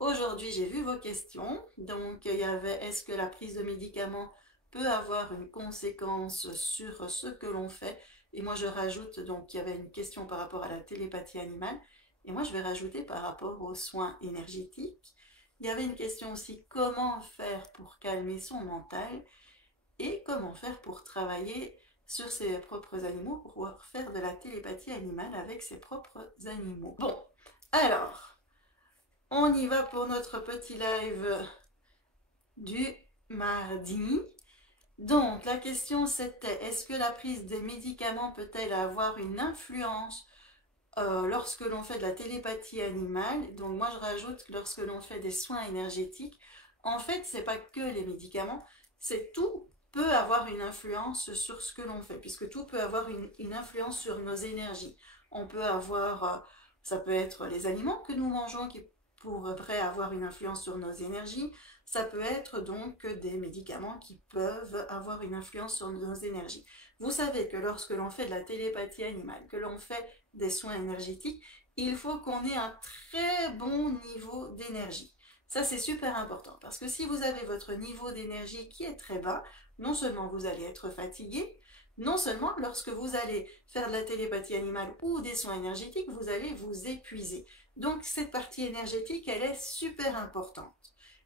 Aujourd'hui, j'ai vu vos questions. Donc, il y avait, est-ce que la prise de médicaments peut avoir une conséquence sur ce que l'on fait? Et moi, je rajoute, donc, il y avait une question par rapport à la télépathie animale. Et moi, je vais rajouter par rapport aux soins énergétiques. Il y avait une question aussi, comment faire pour calmer son mental et comment faire pour travailler sur ses propres animaux, pour pouvoir faire de la télépathie animale avec ses propres animaux. Bon, alors, on y va pour notre petit live du mardi. Donc, la question c'était, est-ce que la prise des médicaments peut-elle avoir une influence lorsque l'on fait de la télépathie animale? Donc, moi je rajoute lorsque l'on fait des soins énergétiques. En fait, c'est pas que les médicaments, c'est tout peut avoir une influence sur ce que l'on fait, puisque tout peut avoir une influence sur nos énergies. On peut avoir, ça peut être les aliments que nous mangeons qui pourraient avoir une influence sur nos énergies. Ça peut être donc des médicaments qui peuvent avoir une influence sur nos énergies. Vous savez que lorsque l'on fait de la télépathie animale, que l'on fait des soins énergétiques, il faut qu'on ait un très bon niveau d'énergie. Ça, c'est super important parce que si vous avez votre niveau d'énergie qui est très bas, non seulement vous allez être fatigué, non seulement lorsque vous allez faire de la télépathie animale ou des soins énergétiques, vous allez vous épuiser. Donc, cette partie énergétique, elle est super importante.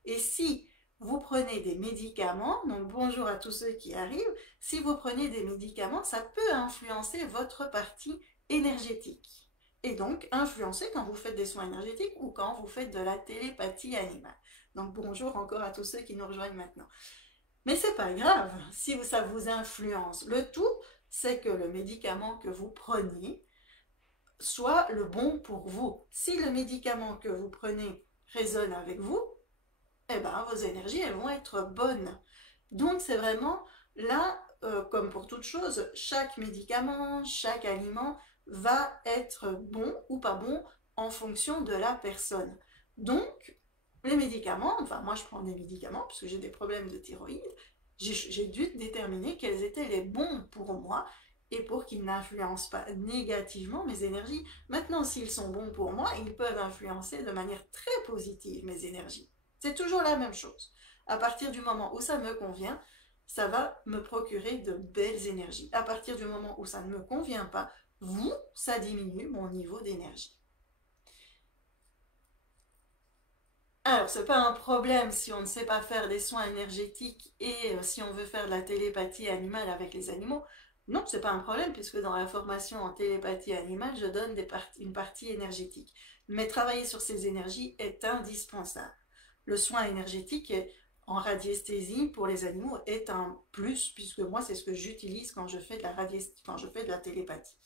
Et si vous prenez des médicaments, donc bonjour à tous ceux qui arrivent, si vous prenez des médicaments, ça peut influencer votre partie énergétique. Et donc influencer quand vous faites des soins énergétiques ou quand vous faites de la télépathie animale. Donc bonjour encore à tous ceux qui nous rejoignent maintenant. Mais c'est pas grave si ça vous influence. Le tout, c'est que le médicament que vous preniez soit le bon pour vous. Si le médicament que vous prenez résonne avec vous, eh ben, vos énergies, elles vont être bonnes. Donc, c'est vraiment là, comme pour toute chose, chaque médicament, chaque aliment va être bon ou pas bon en fonction de la personne. Donc, les médicaments, enfin moi je prends des médicaments parce que j'ai des problèmes de thyroïde, j'ai dû déterminer quels étaient les bons pour moi et pour qu'ils n'influencent pas négativement mes énergies. Maintenant, s'ils sont bons pour moi, ils peuvent influencer de manière très positive mes énergies. C'est toujours la même chose. À partir du moment où ça me convient, ça va me procurer de belles énergies. À partir du moment où ça ne me convient pas, ça diminue mon niveau d'énergie. Alors, c'est pas un problème si on ne sait pas faire des soins énergétiques et si on veut faire de la télépathie animale avec les animaux. Non, c'est pas un problème puisque dans la formation en télépathie animale, je donne une partie énergétique. Mais travailler sur ces énergies est indispensable. Le soin énergétique en radiesthésie pour les animaux est un plus puisque moi, c'est ce que j'utilise quand je fais de quand je fais de la télépathie.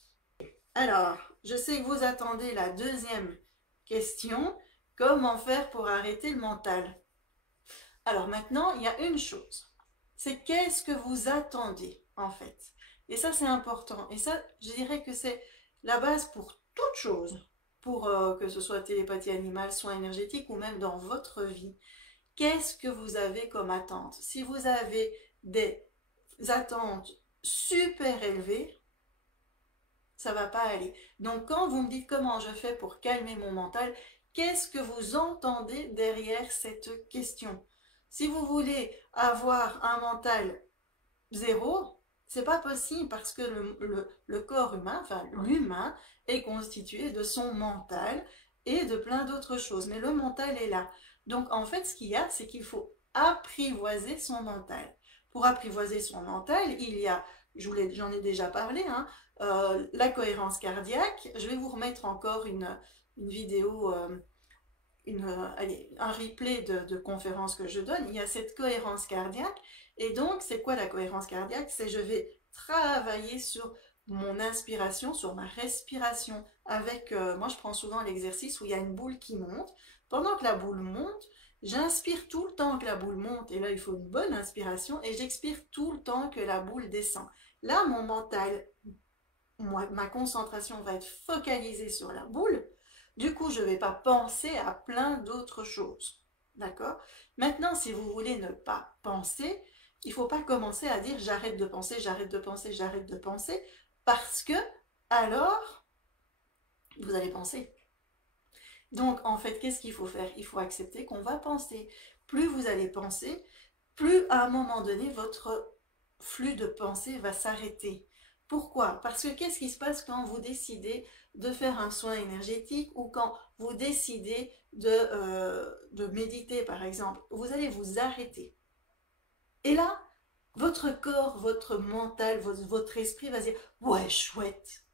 Alors, je sais que vous attendez la deuxième question. Comment faire pour arrêter le mental? Alors maintenant, il y a une chose. C'est qu'est-ce que vous attendez en fait? Et ça, c'est important. Et ça, je dirais que c'est la base pour toute chose. Pour que ce soit télépathie animale, soins énergétiques ou même dans votre vie. Qu'est-ce que vous avez comme attente? Si vous avez des attentes super élevées, ça va pas aller. Donc quand vous me dites comment je fais pour calmer mon mental, qu'est-ce que vous entendez derrière cette question? Si vous voulez avoir un mental zéro, c'est pas possible parce que le corps humain, enfin l'humain, est constitué de son mental et de plein d'autres choses. Mais le mental est là. Donc en fait, ce qu'il y a, c'est qu'il faut apprivoiser son mental. Pour apprivoiser son mental, il y a, j'en ai déjà parlé, hein, la cohérence cardiaque. Je vais vous remettre encore une vidéo, allez, un replay de conférence que je donne. Il y a cette cohérence cardiaque. Et donc, c'est quoi la cohérence cardiaque? C'est je vais travailler sur mon inspiration, sur ma respiration. Avec, moi, je prends souvent l'exercice où il y a une boule qui monte. Pendant que la boule monte, j'inspire tout le temps que la boule monte. Et là, il faut une bonne inspiration. Et j'expire tout le temps que la boule descend. Là, mon mental, ma concentration va être focalisée sur la boule. Du coup, je ne vais pas penser à plein d'autres choses. D'accord? Maintenant, si vous voulez ne pas penser, il ne faut pas commencer à dire j'arrête de penser, j'arrête de penser, j'arrête de penser, parce que alors, vous allez penser. Donc, en fait, qu'est-ce qu'il faut faire? Il faut accepter qu'on va penser. Plus vous allez penser, plus à un moment donné, votre flux de pensée va s'arrêter. Pourquoi? Parce que qu'est-ce qui se passe quand vous décidez de faire un soin énergétique ou quand vous décidez de méditer, par exemple? Vous allez vous arrêter. Et là, votre corps, votre mental, votre esprit va dire, ouais, chouette,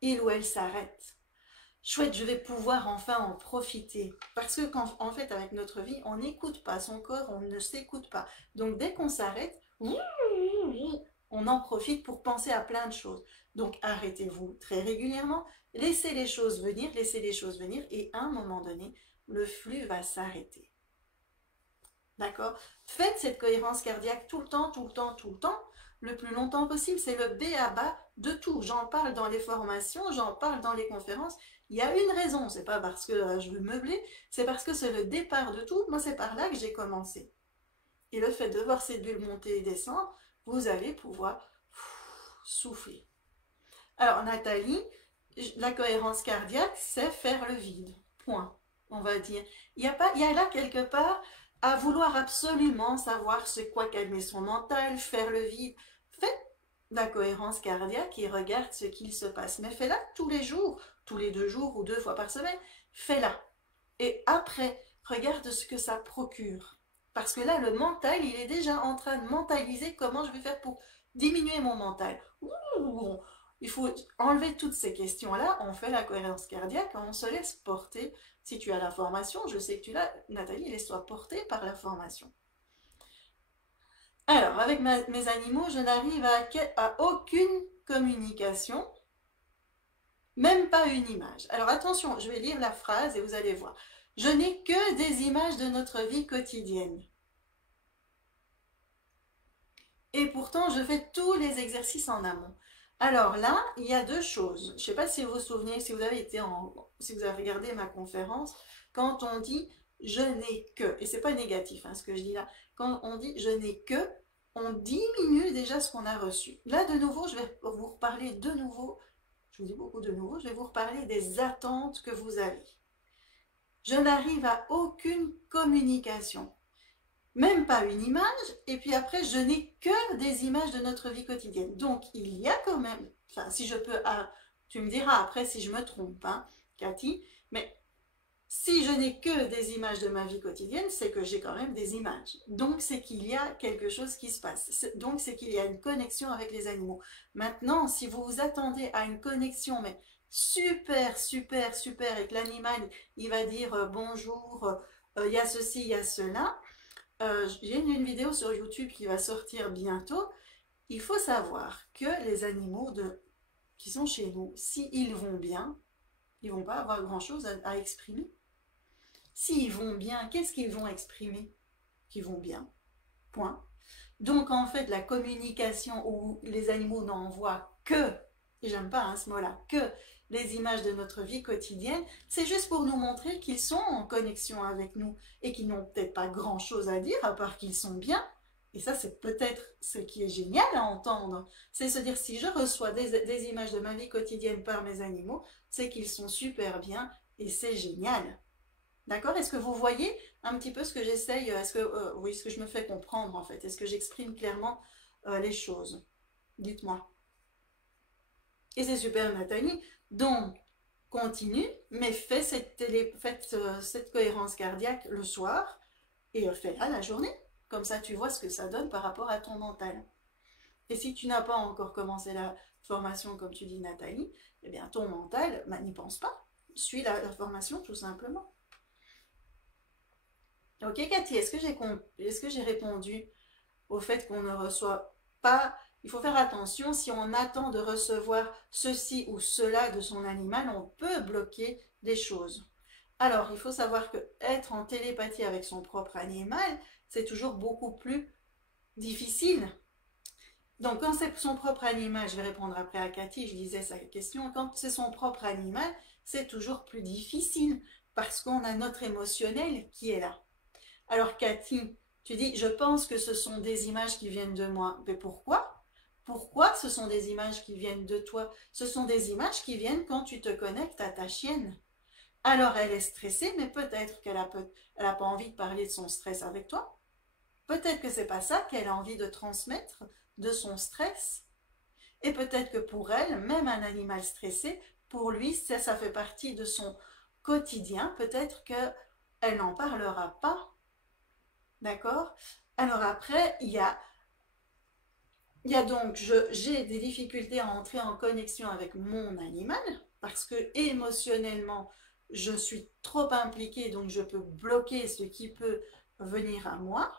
il ou elle s'arrête. Chouette, je vais pouvoir enfin en profiter. Parce que en fait, avec notre vie, on n'écoute pas son corps, on ne s'écoute pas. Donc dès qu'on s'arrête, on en profite pour penser à plein de choses. Donc arrêtez-vous très régulièrement, laissez les choses venir, et à un moment donné, le flux va s'arrêter. D'accord? Faites cette cohérence cardiaque tout le temps, tout le temps, tout le temps, le plus longtemps possible. C'est le b.a.-ba de tout. J'en parle dans les formations, j'en parle dans les conférences. Il y a une raison, c'est pas parce que je veux meubler, c'est parce que c'est le départ de tout. Moi, c'est par là que j'ai commencé. Et le fait de voir ces bulles monter et descendre, vous allez pouvoir souffler. Alors, Nathalie, la cohérence cardiaque, c'est faire le vide. Point. On va dire. Il y a là quelque part à vouloir absolument savoir c'est quoi calmer son mental, faire le vide. Faites la cohérence cardiaque et regarde ce qu'il se passe. Mais fais-la tous les jours, tous les 2 jours ou 2 fois par semaine. Fais-la. Et après, regarde ce que ça procure. Parce que là, le mental, il est déjà en train de mentaliser comment je vais faire pour diminuer mon mental. Il faut enlever toutes ces questions-là. On fait la cohérence cardiaque, on se laisse porter. Si tu as la formation, je sais que tu l'as, Nathalie, laisse-toi porter par la formation. Alors, avec mes animaux, je n'arrive à aucune communication, même pas une image. Alors attention, je vais lire la phrase et vous allez voir. Je n'ai que des images de notre vie quotidienne. Et pourtant, je fais tous les exercices en amont. Alors là, il y a 2 choses. Je ne sais pas si vous vous souvenez, si vous avez regardé ma conférence, quand on dit je n'ai que, et c'est pas négatif ce que je dis là, quand on dit je n'ai que, on diminue déjà ce qu'on a reçu. Là, de nouveau, je vais vous reparler de nouveau, je vous dis beaucoup de nouveau, je vais vous reparler des attentes que vous avez. Je n'arrive à aucune communication. Même pas une image, et puis après, je n'ai que des images de notre vie quotidienne. Donc, il y a quand même, enfin, si je peux, tu me diras après si je me trompe, Cathy, mais si je n'ai que des images de ma vie quotidienne, c'est que j'ai quand même des images. Donc, c'est qu'il y a quelque chose qui se passe. Donc, c'est qu'il y a une connexion avec les animaux. Maintenant, si vous vous attendez à une connexion, mais super, super, super, et que l'animal, il va dire bonjour, il y a ceci, il y a cela, j'ai une vidéo sur YouTube qui va sortir bientôt. Il faut savoir que les animaux qui sont chez nous, s'ils vont bien, ils vont pas avoir grand-chose à exprimer. S'ils vont bien, qu'est-ce qu'ils vont exprimer? Qu'ils vont bien. Point. Donc en fait, la communication où les animaux n'envoient que, et j'aime pas ce mot-là, que les images de notre vie quotidienne, c'est juste pour nous montrer qu'ils sont en connexion avec nous et qu'ils n'ont peut-être pas grand-chose à dire à part qu'ils sont bien. Et ça, c'est peut-être ce qui est génial à entendre. C'est se dire, si je reçois des images de ma vie quotidienne par mes animaux, c'est qu'ils sont super bien et c'est génial. D'accord? Est-ce que vous voyez un petit peu ce que j'essaye, oui, ce que je me fais comprendre en fait? Est-ce que j'exprime clairement les choses? Dites-moi. Et c'est super, Nathalie. Donc, continue, mais faites cette cohérence cardiaque le soir et fais-la la journée. Comme ça, tu vois ce que ça donne par rapport à ton mental. Et si tu n'as pas encore commencé la formation, comme tu dis, Nathalie, eh bien, ton mental, n'y pense pas. Suis la formation tout simplement. Ok, Cathy, est-ce que j'ai répondu au fait qu'on ne reçoit pas? Il faut faire attention, si on attend de recevoir ceci ou cela de son animal, on peut bloquer des choses. Alors, il faut savoir que être en télépathie avec son propre animal, c'est toujours beaucoup plus difficile. Donc, quand c'est son propre animal, je vais répondre après à Cathy, je disais sa question, quand c'est son propre animal, c'est toujours plus difficile parce qu'on a notre émotionnel qui est là. Alors Cathy, tu dis, je pense que ce sont des images qui viennent de moi. Mais pourquoi? Pourquoi ce sont des images qui viennent de toi? Ce sont des images qui viennent quand tu te connectes à ta chienne. Alors elle est stressée, mais peut-être qu'elle elle a pas envie de parler de son stress avec toi. Peut-être que c'est pas ça qu'elle a envie de transmettre de son stress. Et peut-être que pour elle, même un animal stressé, pour lui, ça fait partie de son quotidien. Peut-être qu'elle n'en parlera pas. D'accord? Alors après, il y a donc, j'ai des difficultés à entrer en connexion avec mon animal parce que émotionnellement, je suis trop impliquée, donc je peux bloquer ce qui peut venir à moi.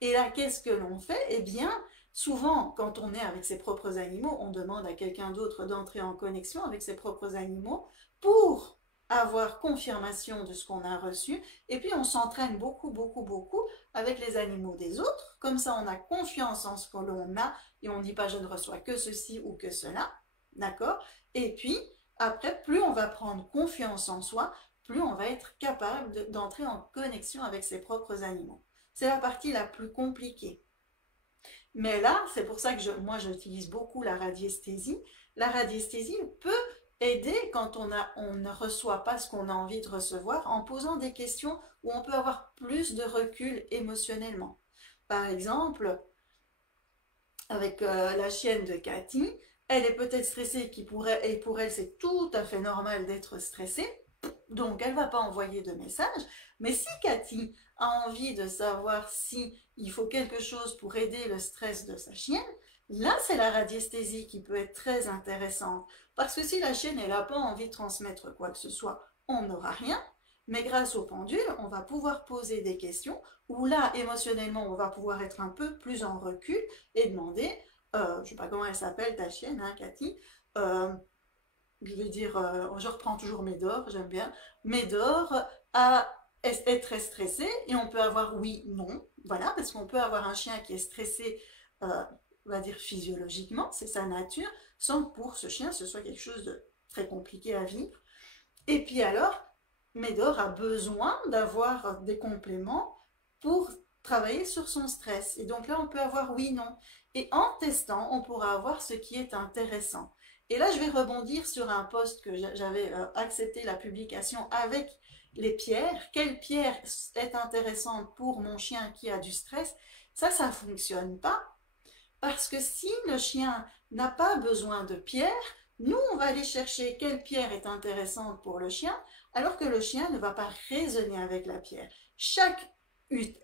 Et là, qu'est-ce que l'on fait? Eh bien, souvent, quand on est avec ses propres animaux, on demande à quelqu'un d'autre d'entrer en connexion avec ses propres animaux pour avoir confirmation de ce qu'on a reçu. Et puis, on s'entraîne beaucoup, beaucoup, beaucoup avec les animaux des autres. Comme ça, on a confiance en ce que l'on a et on ne dit pas je ne reçois que ceci ou que cela. D'accord? Et puis, après, plus on va prendre confiance en soi, plus on va être capable d'entrer en connexion avec ses propres animaux. C'est la partie la plus compliquée. Mais là, c'est pour ça que moi, j'utilise beaucoup la radiesthésie. La radiesthésie peut aider quand on ne reçoit pas ce qu'on a envie de recevoir en posant des questions où on peut avoir plus de recul émotionnellement. Par exemple, avec la chienne de Cathy, elle est peut-être stressée et pour elle, c'est tout à fait normal d'être stressée. Donc, elle ne va pas envoyer de message. Mais si Cathy a envie de savoir si il faut quelque chose pour aider le stress de sa chienne, là, c'est la radiesthésie qui peut être très intéressante. Parce que si la chienne, elle n'a pas envie de transmettre quoi que ce soit, on n'aura rien. Mais grâce au pendule, on va pouvoir poser des questions où là, émotionnellement, on va pouvoir être un peu plus en recul et demander, je ne sais pas comment elle s'appelle, ta chienne, hein, Cathy, euh, je vais dire, je reprends toujours Médor, j'aime bien. Médor est très stressé et on peut avoir oui, non, voilà, parce qu'on peut avoir un chien qui est stressé, on va dire physiologiquement, c'est sa nature, sans que pour ce chien ce soit quelque chose de très compliqué à vivre. Et puis alors, Médor a besoin d'avoir des compléments pour travailler sur son stress. Et donc là, on peut avoir oui, non. Et en testant, on pourra avoir ce qui est intéressant. Et là, je vais rebondir sur un post que j'avais accepté la publication avec les pierres. Quelle pierre est intéressante pour mon chien qui a du stress? Ça ne fonctionne pas. Parce que si le chien n'a pas besoin de pierre, nous, on va aller chercher quelle pierre est intéressante pour le chien, alors que le chien ne va pas raisonner avec la pierre. Chaque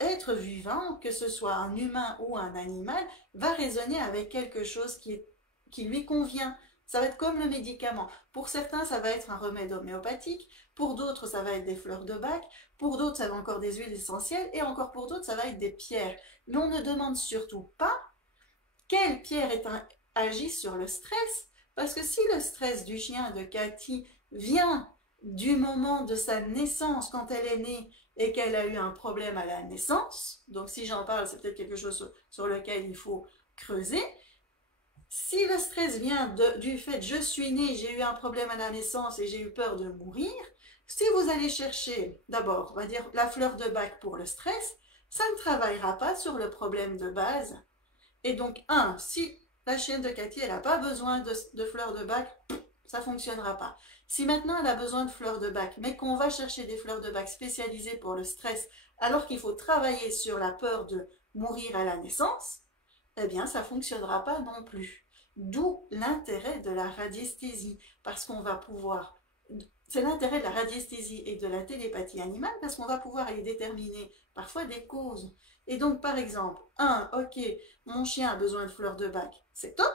être vivant, que ce soit un humain ou un animal, va raisonner avec quelque chose qui lui convient. Ça va être comme le médicament. Pour certains, ça va être un remède homéopathique. Pour d'autres, ça va être des fleurs de bac. Pour d'autres, ça va encore des huiles essentielles. Et encore pour d'autres, ça va être des pierres. Mais on ne demande surtout pas quelle pierre agit sur le stress. Parce que si le stress du chien de Cathy vient du moment de sa naissance, quand elle est née et qu'elle a eu un problème à la naissance, donc si j'en parle, c'est peut-être quelque chose sur lequel il faut creuser. Si le stress vient du fait je suis née, j'ai eu un problème à la naissance et j'ai eu peur de mourir, si vous allez chercher d'abord, on va dire la fleur de bac pour le stress, ça ne travaillera pas sur le problème de base. Et donc, si la chienne de Cathy, elle n'a pas besoin de fleurs de bac, ça ne fonctionnera pas. Si maintenant elle a besoin de fleurs de bac, mais qu'on va chercher des fleurs de bac spécialisées pour le stress, alors qu'il faut travailler sur la peur de mourir à la naissance, eh bien, ça ne fonctionnera pas non plus. D'où l'intérêt de la radiesthésie, parce qu'on va pouvoir... C'est l'intérêt de la radiesthésie et de la télépathie animale, parce qu'on va pouvoir aller déterminer parfois des causes. Et donc, par exemple, ok, mon chien a besoin de fleurs de bac, c'est top.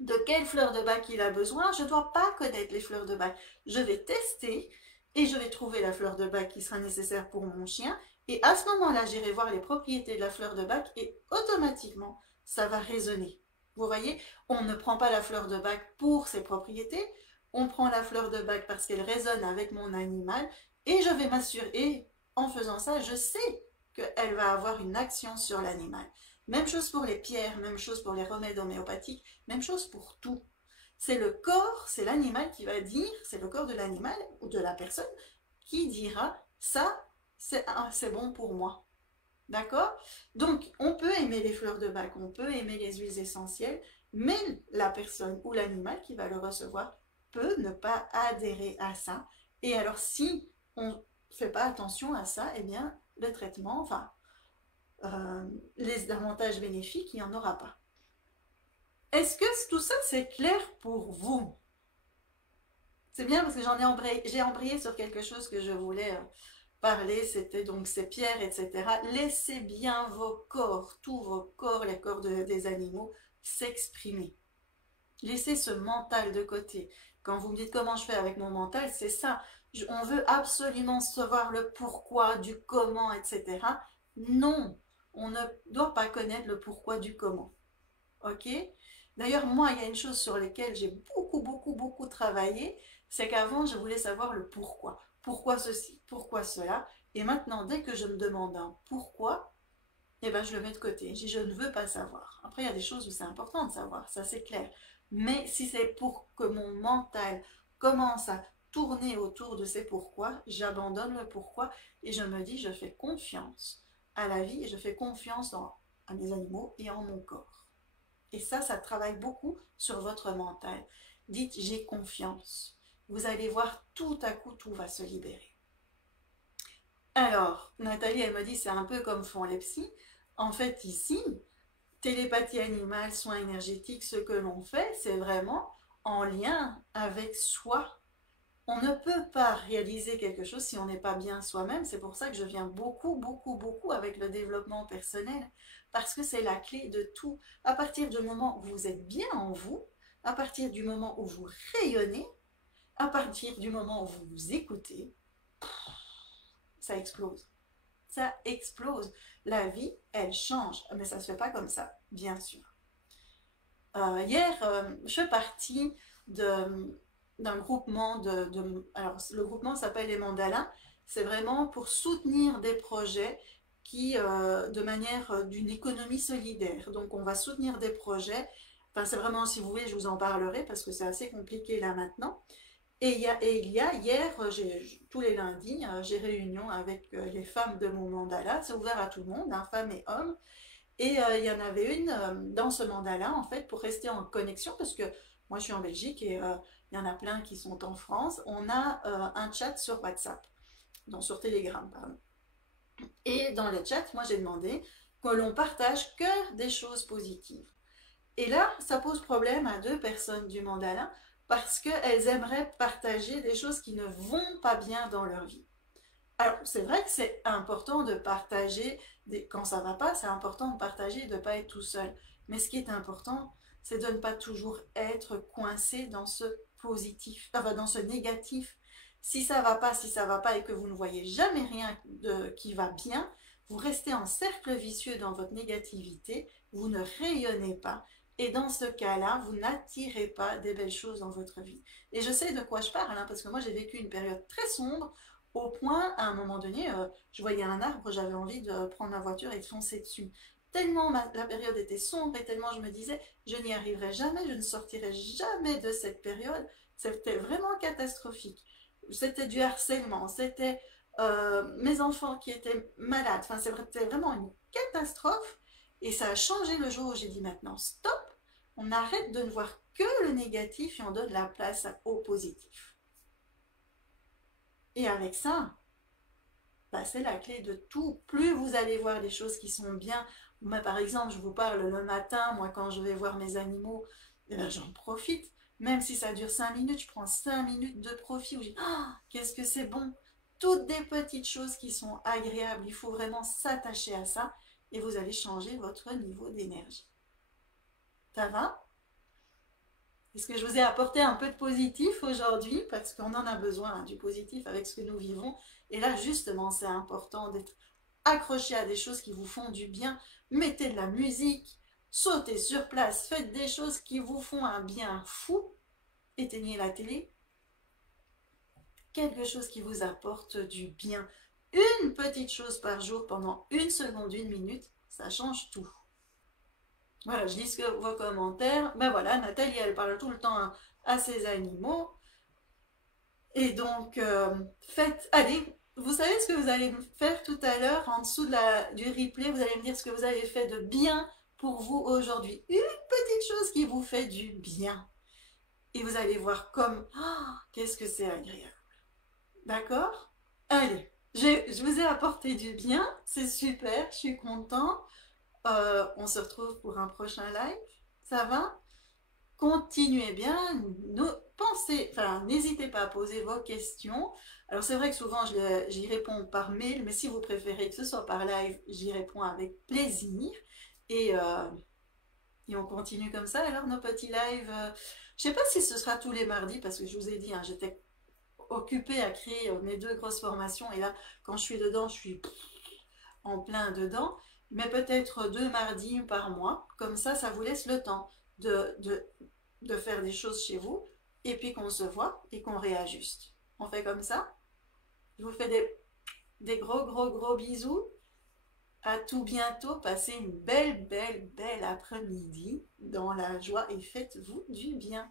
De quelles fleurs de bac il a besoin? Je ne dois pas connaître les fleurs de bac. Je vais tester et je vais trouver la fleur de bac qui sera nécessaire pour mon chien. Et à ce moment-là, j'irai voir les propriétés de la fleur de bac et automatiquement, ça va résonner. Vous voyez, on ne prend pas la fleur de bac pour ses propriétés, on prend la fleur de bac parce qu'elle résonne avec mon animal et je vais m'assurer, en faisant ça, je sais qu'elle va avoir une action sur l'animal. Même chose pour les pierres, même chose pour les remèdes homéopathiques, même chose pour tout. C'est le corps, c'est l'animal qui va dire, c'est le corps de l'animal ou de la personne qui dira ça, c'est bon pour moi. D'accord? Donc, on peut aimer les fleurs de bac, on peut aimer les huiles essentielles, mais la personne ou l'animal qui va le recevoir peut ne pas adhérer à ça Et alors, si on ne fait pas attention à ça, eh bien, le traitement, enfin, les avantages bénéfiques, il n'y en aura pas. Est-ce que tout ça, c'est clair pour vous? C'est bien parce que j'ai embrayé sur quelque chose que je voulais parler, c'était donc ces pierres, etc. Laissez bien vos corps, tous vos corps, les corps des animaux, s'exprimer. Laissez ce mental de côté. Quand vous me dites comment je fais avec mon mental, c'est ça. On veut absolument savoir le pourquoi, du comment, etc. Non, on ne doit pas connaître le pourquoi du comment. Ok? D'ailleurs, moi, il y a une chose sur laquelle j'ai beaucoup travaillé, c'est qu'avant, je voulais savoir le pourquoi. Pourquoi ceci? Pourquoi cela? Et maintenant, dès que je me demande un pourquoi, eh ben, je le mets de côté. Je dis, je ne veux pas savoir. Après, il y a des choses où c'est important de savoir, ça c'est clair. Mais si c'est pour que mon mental commence à tourner autour de ces pourquoi, j'abandonne le pourquoi et je me dis, je fais confiance à la vie et je fais confiance à mes animaux et en mon corps. Et ça travaille beaucoup sur votre mental. Dites, j'ai confiance. Vous allez voir, tout à coup, tout va se libérer. Alors, Nathalie, elle me dit, c'est un peu comme font les psys. En fait, ici, télépathie animale, soins énergétiques, ce que l'on fait, c'est vraiment en lien avec soi. On ne peut pas réaliser quelque chose si on n'est pas bien soi-même. C'est pour ça que je viens beaucoup avec le développement personnel, parce que c'est la clé de tout. À partir du moment où vous êtes bien en vous, à partir du moment où vous rayonnez, à partir du moment où vous vous écoutez, ça explose. Ça explose. La vie, elle change. Mais ça ne se fait pas comme ça, bien sûr. Hier, je suis partie d'un groupement alors, le groupement s'appelle les Mandalas. C'est vraiment pour soutenir des projets qui, de manière d'une économie solidaire. Donc, on va soutenir des projets. Enfin, c'est vraiment, si vous voulez, je vous en parlerai parce que c'est assez compliqué là maintenant. Hier, tous les lundis, j'ai réunion avec les femmes de mon mandala. C'est ouvert à tout le monde, hein, femmes et hommes. Et il y en avait une dans ce mandat-là, en fait, pour rester en connexion, parce que moi, je suis en Belgique et il y en a plein qui sont en France. On a un chat sur WhatsApp, sur Telegram, pardon. Et dans le chat, moi, j'ai demandé que l'on partage que des choses positives. Et là, ça pose problème à deux personnes du mandala parce qu'elles aimeraient partager des choses qui ne vont pas bien dans leur vie. Alors, c'est vrai que c'est important de partager, quand ça va pas, c'est important de partager et de ne pas être tout seul. Mais ce qui est important, c'est de ne pas toujours être coincé dans ce positif, enfin dans ce négatif. Si ça va pas, et que vous ne voyez jamais rien qui va bien, vous restez en cercle vicieux dans votre négativité, vous ne rayonnez pas. Et dans ce cas-là, vous n'attirez pas des belles choses dans votre vie. Et je sais de quoi je parle, hein, parce que moi j'ai vécu une période très sombre au point, à un moment donné, je voyais un arbre, j'avais envie de prendre ma voiture et de foncer dessus. Tellement la période était sombre et tellement je me disais, je n'y arriverai jamais, je ne sortirai jamais de cette période. C'était vraiment catastrophique. C'était du harcèlement, c'était mes enfants qui étaient malades. Enfin, c'était vraiment une catastrophe. Et ça a changé le jour où j'ai dit maintenant, stop, on arrête de ne voir que le négatif et on donne la place au positif. Et avec ça, bah, c'est la clé de tout. Plus vous allez voir les choses qui sont bien, moi, par exemple, je vous parle le matin, moi quand je vais voir mes animaux, eh ben, j'en profite. Même si ça dure 5 minutes, je prends 5 minutes de profit où je dis, ah, qu'est-ce que c'est bon. Toutes des petites choses qui sont agréables, il faut vraiment s'attacher à ça et vous allez changer votre niveau d'énergie. Ça va? Est-ce que je vous ai apporté un peu de positif aujourd'hui? Parce qu'on en a besoin, hein, du positif avec ce que nous vivons. Et là, justement, c'est important d'être accroché à des choses qui vous font du bien. Mettez de la musique, sautez sur place, faites des choses qui vous font un bien fou. Éteignez la télé. Quelque chose qui vous apporte du bien. Une petite chose par jour pendant 1 seconde, 1 minute, ça change tout. Voilà, je lis vos commentaires. Ben voilà, Nathalie, elle parle tout le temps à ses animaux. Et donc, allez, vous savez ce que vous allez faire tout à l'heure en dessous du replay, vous allez me dire ce que vous avez fait de bien pour vous aujourd'hui. Une petite chose qui vous fait du bien. Et vous allez voir comme, oh, qu'est-ce que c'est agréable. D'accord? Allez, je vous ai apporté du bien, c'est super, je suis content. On se retrouve pour un prochain live, ça va? Continuez bien, pensez, enfin, n'hésitez pas à poser vos questions. Alors c'est vrai que souvent j'y réponds par mail, mais si vous préférez que ce soit par live, j'y réponds avec plaisir. Et, euh, et on continue comme ça. Alors nos petits lives, je ne sais pas si ce sera tous les mardis, parce que je vous ai dit, hein, j'étais occupée à créer mes deux grosses formations. Et là, quand je suis dedans, je suis en plein dedans. Mais peut-être deux mardis par mois. Comme ça vous laisse le temps de, de, de faire des choses chez vous. Et puis qu'on se voit et qu'on réajuste. On fait comme ça. Je vous fais des gros, gros, gros bisous. À tout bientôt. Passez une belle, belle, belle après-midi dans la joie et faites-vous du bien.